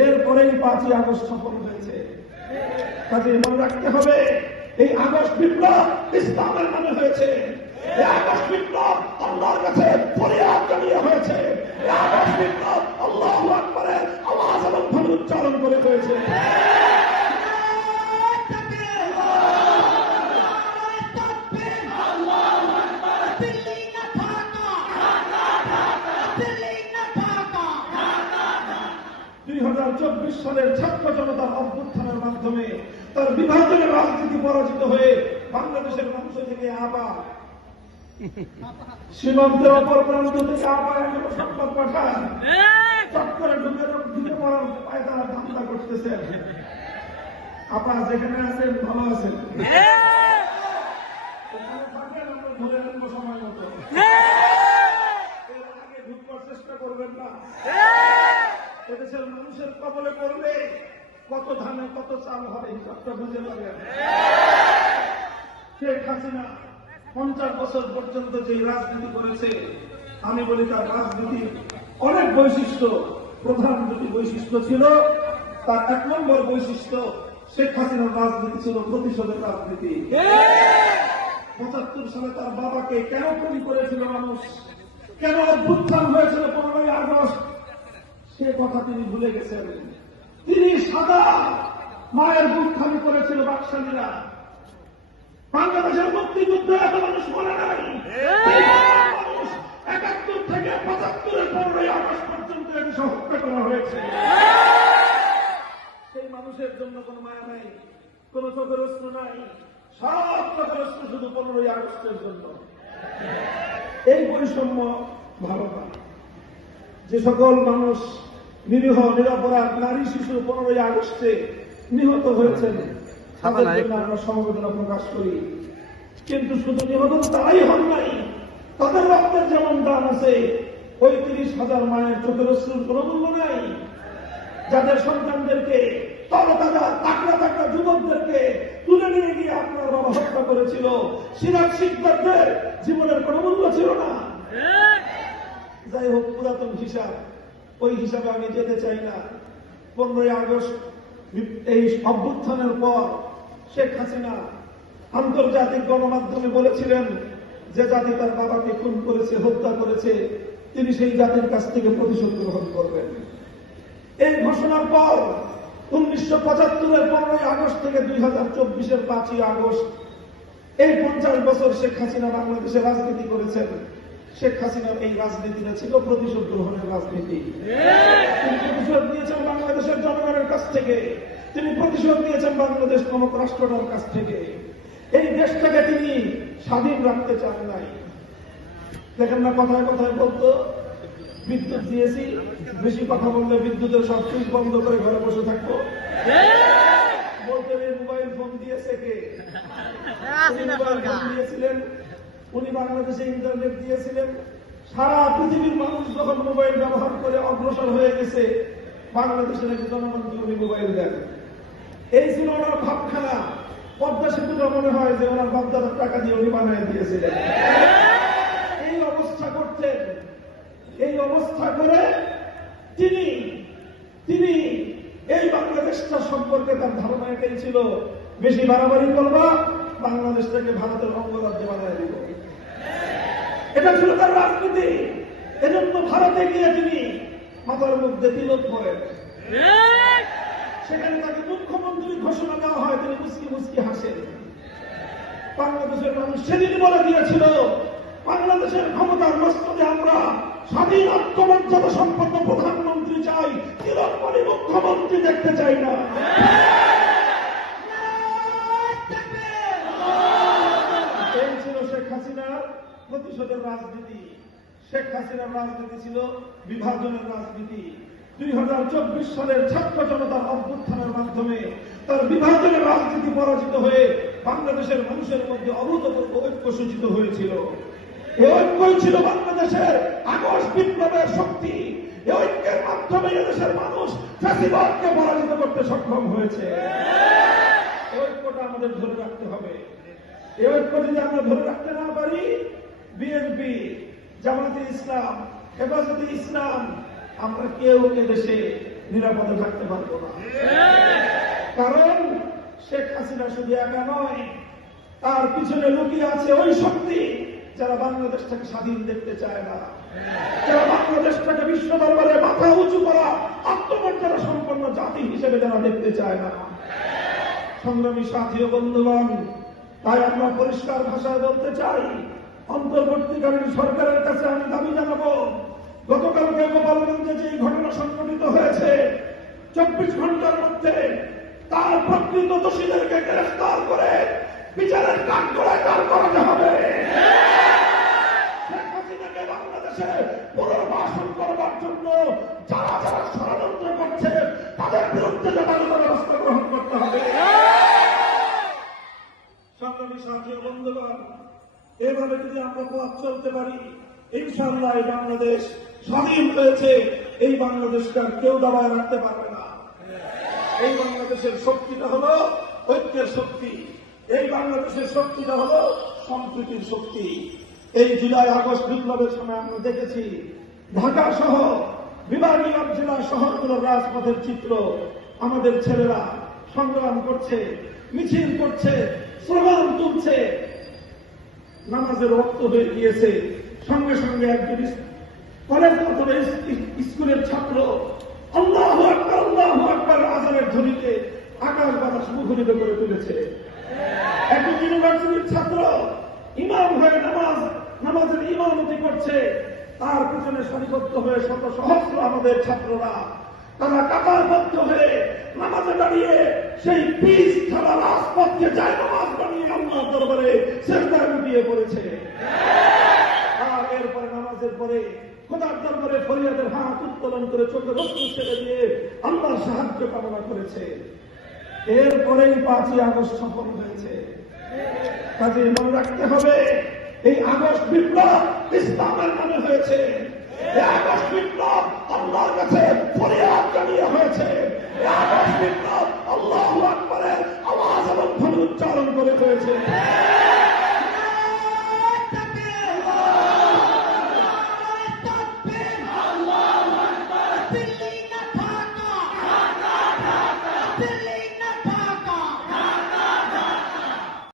এরপরেই 5ই আগস্ট সফল হয়েছে। কাজে মনে রাখতে হবে, এই আগস্ট বিপ্লব ইসলামের নামে হয়েছে। এই আগস্ট বিপ্লব আল্লাহর কাছে ফরিয়াদ জানিয়ে হয়েছে। এই আগস্ট বিপ্লব আল্লাহু আকবারের আওয়াজ এবং ধ্বনি উচ্চারণ করে হয়েছে। সালের ছাত্র জনতার অভ্যুত্থানের মাধ্যমে তার বিভাজনের রাজনীতি পরাজিত হয়ে বাংলাদেশের মানুষ থেকে আবার সীমান্তের অপর প্রান্ত থেকে আবার এখনো সংবাদ পাঠান, চক্করে ঢুকে পড়ার পায়ে তারা ধান্দা করতেছেন। আপনারা যেখানে আছেন ভালো আছেন, আমরা ধরে আনবো সময় মতো। এর আগে ঢুকবার চেষ্টা করবেন না। এদেশের মানুষের কবলে পড়লে কত ধানে কত চাল হয় হিসাবটা বুঝে পাবেন। শেখ হাসিনা 50 বছর পর্যন্ত যে রাজনীতি করেছে, আমি বলি তার রাজনীতির অনেক বৈশিষ্ট্য, প্রধান দুটি বৈশিষ্ট্য ছিল। তার 1 নম্বর বৈশিষ্ট্য, শেখ হাসিনার রাজনীতি ছিল প্রতিশোধের রাজনীতি। 75 সালে তার বাবাকে কেন খুন করেছিল মানুষ, কেন অভ্যুত্থান হয়েছিল 15ই আগস্ট, সে কথা তিনি ভুলে গেছেন। তিনি সাদা মায়ের বুক খালি করেছিল বাকশালীরা। বাংলাদেশের মুক্তিযুদ্ধে এত মানুষ মনে নাই। মানুষ 71 থেকে 75-এর 15ই আগস্ট পর্যন্ত এদেশে হত্যা করা হয়েছে। সেই মানুষের জন্য কোন মায়া নাই, কোন চোখের অশ্রু নাই। সব চোখের অশ্রু শুধু 15ই আগস্টের জন্য। এই বৈষম্য ভালো না। যে সকল মানুষ নিরীহ নিরপরাধ নারী শিশু 15ই আগস্টে নিহত হয়েছেন, তাদের জন্য আমরা সমবেদনা প্রকাশ করি। কিন্তু শুধু নিহত তারাই হন নাই, তাদের রক্তের যেমন দাম আছে, ওই 30,000 মায়ের চোখের অশ্রুর কোন মূল্য নাই। যাদের সন্তানদেরকে তরতাজা তাকড়া তাকড়া যুবকদেরকে তুলে নিয়ে গিয়ে আপনার বাবা হত্যা করেছিল, সিরাজ শিকদারদের জীবনের কোন মূল্য ছিল না। যাই হোক, পুরাতন হিসাব, ওই হিসাবে আমি যেতে চাই না। 15ই আগস্ট এই অভ্যুত্থানের পর শেখ হাসিনা আন্তর্জাতিক গণমাধ্যমে বলেছিলেন যে জাতি তার বাবাকে খুন করেছে, হত্যা করেছে, তিনি সেই জাতির কাছ থেকে প্রতিশোধ গ্রহণ করবেন। এই ঘোষণার পর 1975-এর 15ই আগস্ট থেকে 2024-এর 5ই আগস্ট, এই 50 বছর শেখ হাসিনা বাংলাদেশে রাজনীতি করেছেন। শেখ হাসিনার এই রাজনীতিটা ছিল প্রতিশোধ গ্রহণের রাজনীতি। তিনি প্রতিশোধ নিয়েছেন বাংলাদেশের জনগণের কাছ থেকে, তিনি প্রতিশোধ নিয়েছেন বাংলাদেশ নামক রাষ্ট্রটার কাছ থেকে। এই দেশটাকে তিনি স্বাধীন রাখতে চান নাই। দেখেন না, কথায় কথায় বলতো বিদ্যুৎ দিয়েছি, বেশি কথা বললে বিদ্যুতের সব সুইচ বন্ধ করে ঘরে বসে থাকবো। বলতে মোবাইল ফোন দিয়েছে কে? মোবাইল ফোন দিয়েছিলেন, উনি বাংলাদেশে ইন্টারনেট দিয়েছিলেন। সারা পৃথিবীর মানুষ যখন মোবাইল ব্যবহার করে অগ্রসর হয়ে গেছে, বাংলাদেশের এক জনগণকে উনি মোবাইল দেন। এই ছিল ওনার ভাবখানা। পদ্মা সেতুটা মনে হয় যে ওনার বাপদাদার টাকা দিয়ে উনি বানিয়ে দিয়েছিলেন। এই অবস্থা করতেন। এই অবস্থা করে তিনি এই বাংলাদেশটা সম্পর্কে তার ধারণা এটাই ছিল, বেশি বাড়াবাড়ি করবা, বাংলাদেশটাকে ভারতের অঙ্গরাজ্য বানিয়ে দিব। এটা ছিল তার রাজনীতি। এজন্য ভারতে গিয়ে তিনি মাথার মধ্যে তিলক করেন। সেখানে তাকে মুখ্যমন্ত্রীর ঘোষণা দেওয়া হয়, তিনি মুসকি মুসকি হাসেন। বাংলাদেশের মানুষ সেদিন বলে দিয়েছিল, বাংলাদেশের ক্ষমতার মস্তকে আমরা স্বাধীন আত্মমর্যাদা সম্পন্ন প্রধানমন্ত্রী চাই, তিলকমালী মুখ্যমন্ত্রী দেখতে চাই না। এই ছিল শেখ হাসিনার প্রতিশোধের রাজনীতি। শেখ হাসিনার রাজনীতি ছিল বিভাজনের রাজনীতি। 2024 সালের ছাত্র জনতার অভ্যুত্থানের মাধ্যমে তার বিভাজনের রাজনীতি পরাজিত হয়ে বাংলাদেশের মানুষের মধ্যে অভূতপূর্ব ঐক্য সূচিত হয়েছিল। এই ঐক্যই ছিল বাংলাদেশের আগস্ট বিপ্লবের শক্তি। এই ঐক্যের মাধ্যমে এদেশের মানুষ ফ্যাসিবাদকে পরাজিত করতে সক্ষম হয়েছে। এই ঐক্যটা আমাদের ধরে রাখতে হবে। এই ঐক্য যদি আমরা ধরে রাখতে না পারি, বিএনপি, জামাতে ইসলাম, হেফাজতে ইসলাম, আমরা কেউ এদেশে নিরাপদে থাকতে পারবো না। কারণ শেখ হাসিনা শুধু একা নয়, তার পিছনে লুকিয়ে আছে ওই শক্তি যারা বাংলাদেশটাকে স্বাধীন দেখতে চায় না, যারা বাংলাদেশটাকে বিশ্ব দরবারে মাথা উঁচু করা আত্মমর্যাদা সম্পন্ন জাতি হিসেবে যারা দেখতে চায় না। সংগ্রামী সাথী ও বন্ধুগণ, তাই আমরা পরিষ্কার ভাষায় বলতে চাই, অন্তর্বর্তীকালীন সরকারের কাছে আমি দাবি জানাবো, গতকালকে গোপালগঞ্জে যে ঘটনা সংঘটিত হয়েছে 24 ঘন্টার মধ্যে তার প্রকৃত দোষীদেরকে গ্রেফতার করে বিচারের কাঠগড়ায় দাঁড় করাতে হবে। শেখ হাসিনাকে বাংলাদেশে পুনর্বাসন করবার জন্য যারা যারা ষড়যন্ত্র করছে তাদের বিরুদ্ধে যথাযথ ব্যবস্থা গ্রহণ করতে হবে। সংগ্রামী সাথী ও বন্ধুগণ, এভাবে যদি আমরা পথ চলতে পারি, ইনশাআল্লাহ এই বাংলাদেশ স্বাধীন হয়েছে, এই বাংলাদেশকে আর কেউ দাবায় রাখতে পারবে না। এই বাংলাদেশের শক্তিটা হলো ঐক্যের শক্তি, এই বাংলাদেশের শক্তিটা হলো সম্প্রীতির শক্তি। এই জুলাই আগস্ট বিপ্লবের সময় আমরা দেখেছি ঢাকা সহ বিভাগীয় জেলা শহরগুলোর রাজপথের চিত্র। আমাদের ছেলেরা সংগ্রাম করছে, মিছিল করছে, স্লোগান তুলছে, নামাজের রক্ত হয়ে গিয়েছে। সঙ্গে সঙ্গে একজন কলেজ অথবা স্কুলের ছাত্র আল্লাহু আকবার আযানের ধ্বনিতে আকাশ বাতাস মুখরিত করে তুলেছে। একজন ইউনিভার্সিটির ছাত্র ইমাম হয়ে নামাজের ইমামতি করছে, তার পিছনে সারিবদ্ধ হয়ে শত সহস্র আমাদের ছাত্ররা তারা কাতারবদ্ধ হয়ে নামাজে দাঁড়িয়ে সেই পিচ খেলা রাজপথকে যায় নামাজ বানিয়ে আল্লাহর দরবারে সেজদায় লুটিয়ে পড়েছে। আর এরপরে নামাজের পরে খোদার দরবারে ফরিয়াদের হাত উত্তোলন করে চোখে রক্ত ছেড়ে দিয়ে আল্লাহর সাহায্য কামনা করেছে। এরপরেই 5ই আগস্ট সফল হয়েছে। কাজে মনে রাখতে হবে, এই আগস্ট বিপ্লব ইসলামের নামে হয়েছে, এই আগস্ট বিপ্লব আল্লাহর কাছে ফরিয়াদ জানিয়ে হয়েছে, এই আগস্ট বিপ্লব আল্লাহু আকবারের আওয়াজ এবং ধ্বনি উচ্চারণ করে হয়েছে।